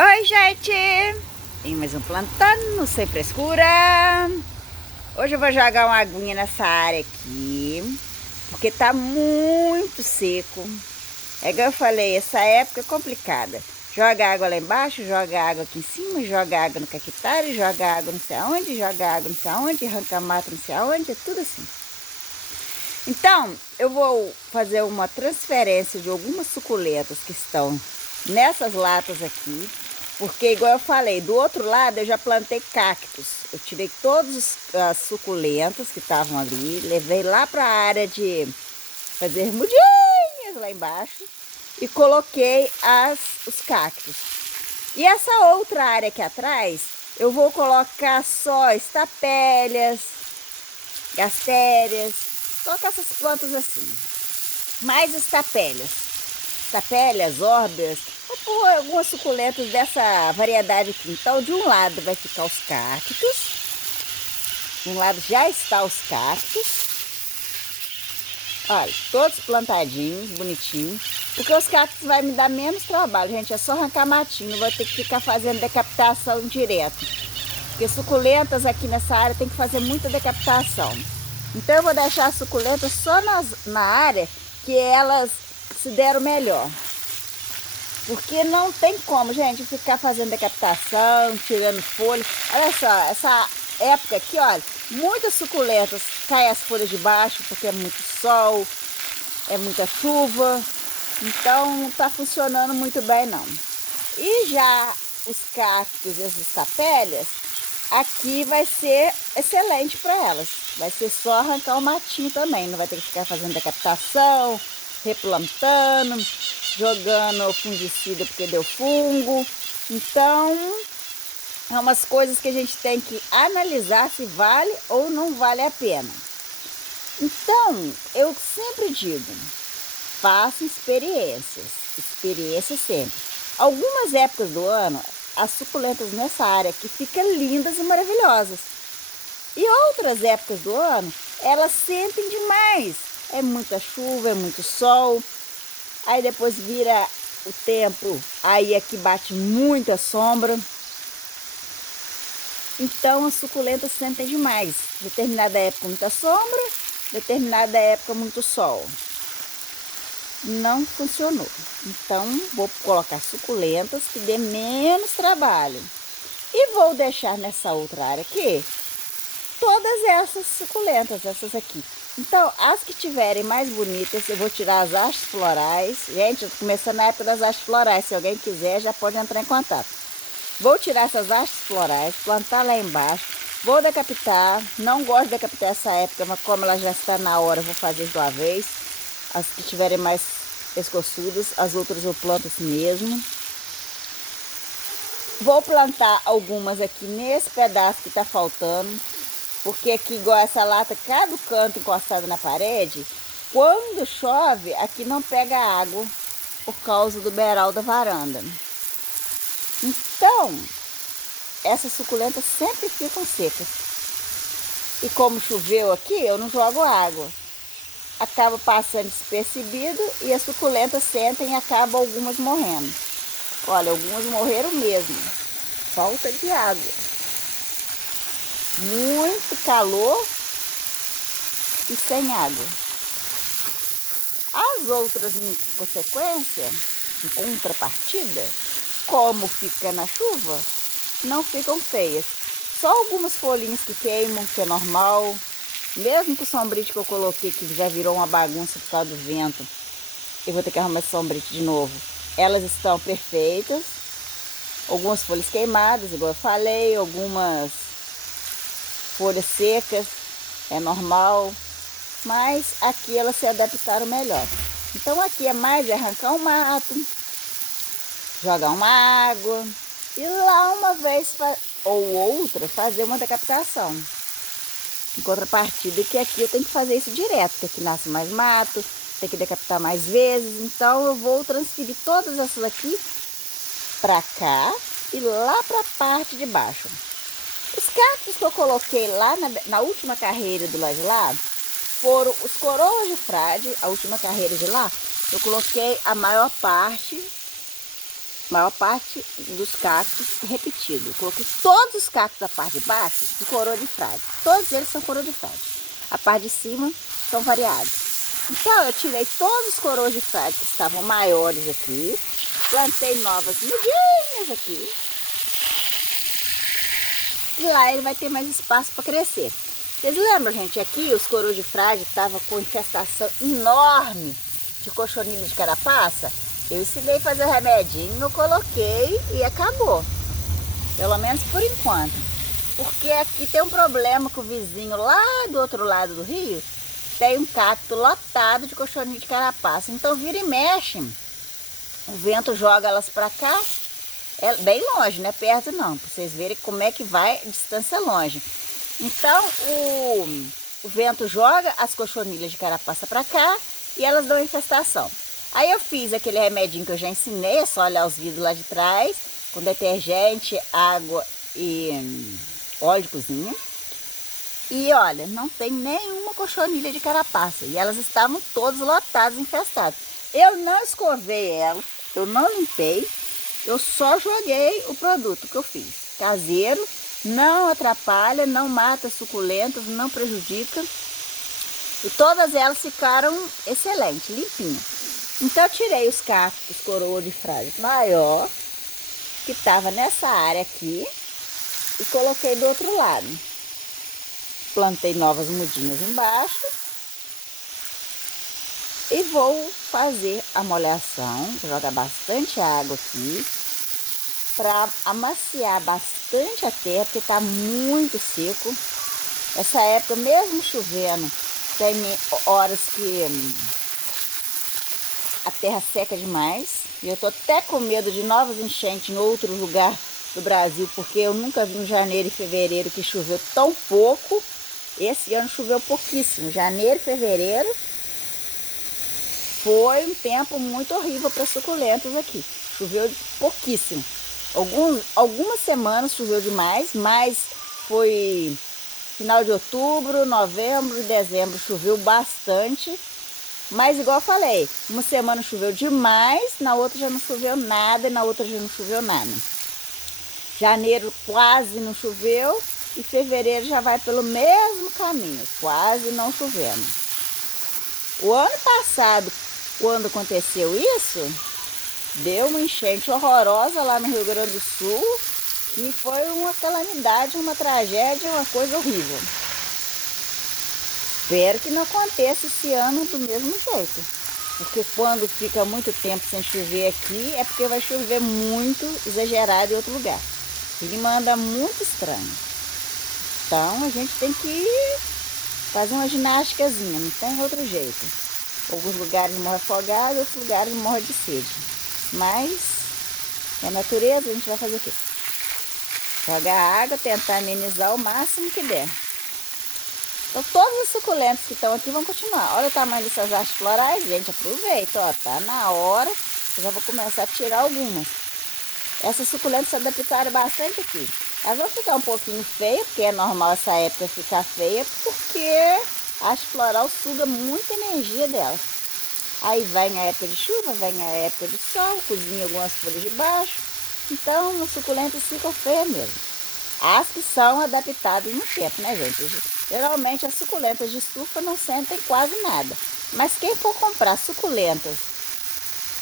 Oi, gente! Tem mais um plantando sem frescura. Hoje eu vou jogar uma aguinha nessa área aqui, porque tá muito seco. É igual eu falei, essa época é complicada. Joga água lá embaixo, joga água aqui em cima, joga água no cactário, joga água não sei aonde, joga água não sei aonde, arranca mato não sei aonde, é tudo assim. Então, eu vou fazer uma transferência de algumas suculentas que estão nessas latas aqui, porque igual eu falei, do outro lado eu já plantei cactos. Eu tirei todas as suculentas que estavam ali, levei lá para a área de fazer mudinhas lá embaixo e coloquei os cactos. E essa outra área aqui atrás, eu vou colocar só estapélias, gastérias, colocar essas plantas assim. Mais estapélias, órbias, vou pôr algumas suculentas dessa variedade aqui. Então, de um lado vai ficar os cactos, de um lado já está os cactos. Olha, todos plantadinhos, bonitinhos. Porque os cactos vai me dar menos trabalho, gente. É só arrancar matinho, não vou ter que ficar fazendo decapitação direto. Porque suculentas aqui nessa área tem que fazer muita decapitação. Então eu vou deixar as suculentas só na área que elas se deram melhor. Porque não tem como, gente, ficar fazendo decapitação, tirando folha. Olha só, essa época aqui, olha, muitas suculentas caem as folhas de baixo porque é muito sol, é muita chuva. Então não está funcionando muito bem não. E já os cactos e as estapélias, aqui vai ser excelente para elas. Vai ser só arrancar o matinho também. Não vai ter que ficar fazendo decapitação, replantando, jogando fungicida porque deu fungo. Então, é umas coisas que a gente tem que analisar se vale ou não vale a pena. Então, eu sempre digo, façam experiências. Experiências sempre. Algumas épocas do ano, as suculentas nessa área aqui ficam lindas e maravilhosas. E outras épocas do ano, elas sentem demais. É muita chuva, é muito sol. Aí depois vira o tempo, aí aqui bate muita sombra. Então as suculentas sentem demais. Determinada época muita sombra, determinada época muito sol. Não funcionou. Então vou colocar suculentas que dê menos trabalho. E vou deixar nessa outra área aqui todas essas suculentas, essas aqui. Então, as que tiverem mais bonitas, eu vou tirar as hastes florais. Gente, eu tô começando a época das hastes florais. Se alguém quiser, já pode entrar em contato. Vou tirar essas hastes florais, plantar lá embaixo. Vou decapitar. Não gosto de decapitar essa época, mas como ela já está na hora, eu vou fazer de uma vez. As que tiverem mais pescoçudas, as outras eu planto assim mesmo. Vou plantar algumas aqui nesse pedaço que tá faltando, porque aqui igual essa lata, cada canto encostado na parede, quando chove, aqui não pega água por causa do beiral da varanda. Então, essas suculentas sempre ficam secas. E como choveu aqui, eu não jogo água. Acaba passando despercebido e as suculentas sentem e acabam algumas morrendo. Olha, algumas morreram mesmo. Falta de água. Muito calor e sem água. As outras, em consequência, em contrapartida, como fica na chuva, não ficam feias. Só algumas folhinhas que queimam, que é normal. Mesmo com o sombrite que eu coloquei, que já virou uma bagunça por causa do vento, eu vou ter que arrumar esse sombrite de novo. Elas estão perfeitas. Algumas folhas queimadas, igual eu falei, algumas folhas secas, é normal. Mas aqui elas se adaptaram melhor. Então aqui é mais de arrancar um mato, jogar uma água e lá uma vez ou outra fazer uma decapitação. Em contrapartida que aqui eu tenho que fazer isso direto, porque aqui nasce mais mato, tem que decapitar mais vezes. Então eu vou transferir todas essas aqui para cá e lá para a parte de baixo. Os cactos que eu coloquei lá na última carreira do lado de lá foram os coroas de frade. A última carreira de lá eu coloquei a maior parte maior parte dos cactos repetido. Eu coloquei todos os cactos da parte de baixo de coroa de frade. Todos eles são coroa de frade. A parte de cima são variados. Então eu tirei todos os coroas de frade que estavam maiores aqui. Plantei novas mudinhas aqui. E lá ele vai ter mais espaço para crescer. Vocês lembram, gente? Aqui os coroas de frade estavam com infestação enorme de cochonilha de carapaça. Eu ensinei a fazer remedinho, eu coloquei e acabou. Pelo menos por enquanto. Porque aqui tem um problema com o vizinho lá do outro lado do rio. Tem um cacto lotado de cochonilha de carapaça. Então vira e mexe. O vento joga elas para cá. É bem longe, não é perto não. Para vocês verem como é que vai a distância longe. Então o vento joga as cochonilhas de carapaça para cá e elas dão infestação. Aí eu fiz aquele remedinho que eu já ensinei, é só olhar os vidros lá de trás, com detergente, água e óleo de cozinha. E olha, não tem nenhuma cochonilha de carapaça. E elas estavam todas lotadas, infestadas. Eu não escovei elas, eu não limpei, eu só joguei o produto que eu fiz. Caseiro, não atrapalha, não mata suculentas, não prejudica. E todas elas ficaram excelentes, limpinhas. Então eu tirei os cactos coroa de frade maior, que estava nessa área aqui, e coloquei do outro lado. Plantei novas mudinhas embaixo. E vou fazer a molhação, vou jogar bastante água aqui, para amaciar bastante a terra, porque está muito seco. Essa época, mesmo chovendo, tem horas que a terra seca demais. E eu tô até com medo de novas enchentes em outro lugar do Brasil, porque eu nunca vi em janeiro e fevereiro que choveu tão pouco. Esse ano choveu pouquíssimo. Janeiro e fevereiro foi um tempo muito horrível para suculentas aqui. Choveu pouquíssimo. Algumas semanas choveu demais, mas foi final de outubro, novembro e dezembro choveu bastante. Mas igual eu falei, uma semana choveu demais, na outra já não choveu nada, e na outra já não choveu nada. Janeiro quase não choveu e fevereiro já vai pelo mesmo caminho, quase não chovendo. O ano passado, quando aconteceu isso, deu uma enchente horrorosa lá no Rio Grande do Sul, que foi uma calamidade, uma tragédia, uma coisa horrível. Espero que não aconteça esse ano do mesmo jeito, porque quando fica muito tempo sem chover aqui, é porque vai chover muito exagerado em outro lugar. Ele manda muito estranho. Então a gente tem que fazer uma ginásticazinha, não tem outro jeito. Alguns lugares morrem afogados, outros lugares morrem de sede. Mas é natureza, a gente vai fazer o quê? Jogar água, tentar amenizar o máximo que der. Então todas as suculentas que estão aqui vão continuar. Olha o tamanho dessas hastes florais, gente, aproveita, ó, tá na hora. Eu já vou começar a tirar algumas. Essas suculentas se adaptaram bastante aqui. Elas vão ficar um pouquinho feias, porque é normal essa época ficar feia, porque a haste floral suga muita energia delas. Aí vem a época de chuva, vem a época de sol, cozinha algumas folhas de baixo. Então as suculentas ficam feias mesmo. As que são adaptadas no tempo, né, gente? Geralmente as suculentas de estufa não sentem quase nada. Mas quem for comprar suculentas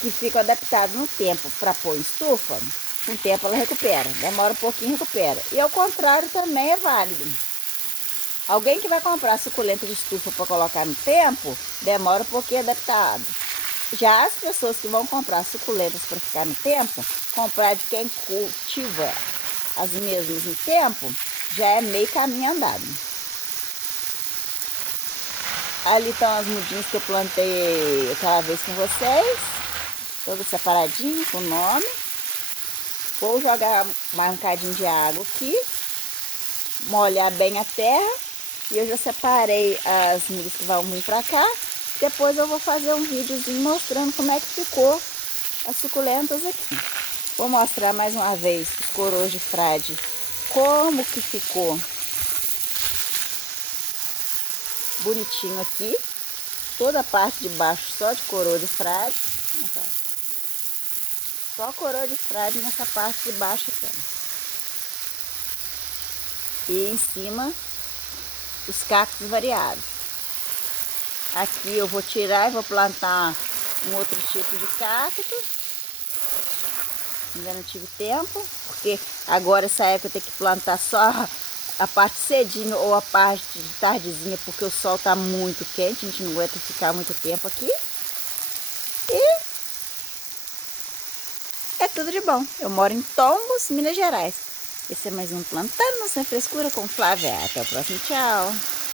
que ficam adaptadas no tempo para pôr em estufa, com o tempo ela recupera. Demora um pouquinho e recupera. E ao contrário também é válido. Alguém que vai comprar suculenta de estufa para colocar no tempo, demora um pouquinho adaptado. Já as pessoas que vão comprar suculentas para ficar no tempo, comprar de quem cultiva as mesmas no tempo, já é meio caminho andado. Ali estão as mudinhas que eu plantei aquela vez com vocês, todas separadinhas, com nome. Vou jogar mais um bocadinho de água aqui, molhar bem a terra. E eu já separei as mudas que vão vir pra cá. Depois eu vou fazer um videozinho mostrando como é que ficou as suculentas aqui. Vou mostrar mais uma vez os coroas de frade, como que ficou bonitinho aqui. Toda a parte de baixo só de coroa de frade. Só coroa de frade nessa parte de baixo aqui, ó. E em cima, os cactos variados. Aqui eu vou tirar e vou plantar um outro tipo de cacto. Ainda não tive tempo, porque agora essa época eu tenho que plantar só a parte cedinho ou a parte de tardezinha, porque o sol tá muito quente, a gente não aguenta ficar muito tempo aqui. E é tudo de bom. Eu moro em Tombos, Minas Gerais. Esse é mais um Plantando Sem Frescura com Flávia. Até o próximo, tchau!